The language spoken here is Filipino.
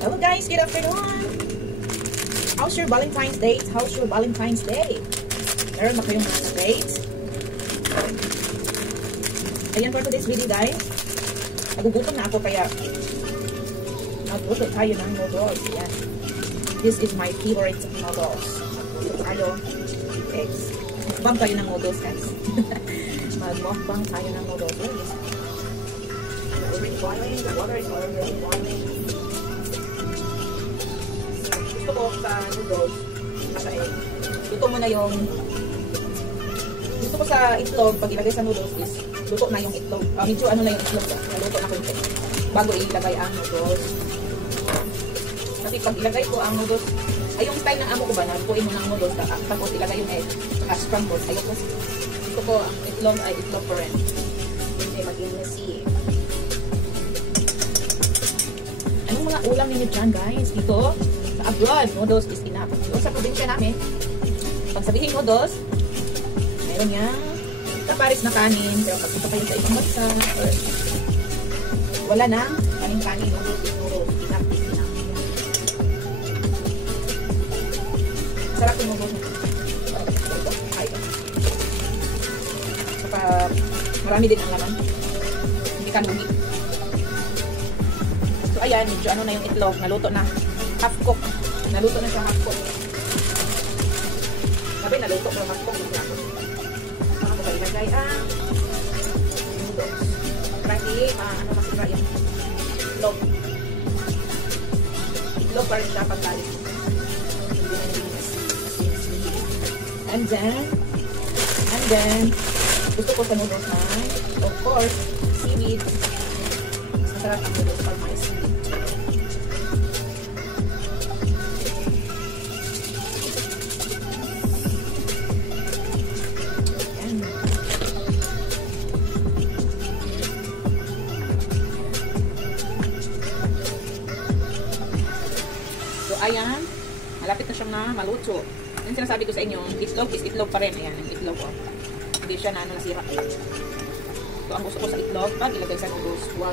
Hello guys, good afternoon. How's your Valentine's date? How's your Valentine's Day? Meron na kayong mga dates? Ayan for today's video guys. Nagugutom na ako kaya magluto tayo ng noodles. Ayan. This is my favorite noodles. Magluto tayo eggs. Magmukbang tayo ng noodles guys. Magmukbang tayo ng noodles. Yes. Already boiling. The water is already boiling. Gusto ko sa noodles, sa egg. Luto mo na yung gusto ko sa itlog, pag ilagay sa noodles is luto na yung itlog. Medyo ano na yung itlog. Naluto na kunti. Bago ilagay ang noodles. Kasi pag ilagay ko ang noodles, ay yung style ng amo ko ba, nalutuin mo ng noodles, tapos ilagay yung egg, saka scrambled. Ayoko. Gusto ko itlog ay itlog pa rin. Hindi maging messy. Anong mga ulam ninyo dyan guys? Dito, sa abroad, noodles is enough. Dito sa probinsya namin, pag sabihin noodles, meron yan kaparis na kanin. Pero pag ito kayo sa ibang bansa, wala na kanin-kanin, noodles is noodles. Enough is enough. Sarap yung noodles nito. Ito, ito. Saka marami din ang laman. Hindi ka lugi. So ayan, medyo ano na yung itlog. Naluto na. Half cook. Naluto na siya half cook. Sabi naluto ko half cook. Saka ko ba ilagay ang noodles. Kasi ano masira yung itlog. Itlog pa rin siya pagkalit. And then gusto ko sa noodles na of course seaweed. Mas masarap ang noodles pag may seaweed. So ayan, malapit na siyang na maluto. Yung sinasabi ko sa inyo, itlog is itlog pa rin. Ayan, yung itlog ko. Hindi siya na nasira. So ang gusto ko sa itlog, pag ilagay sa noodles, wow,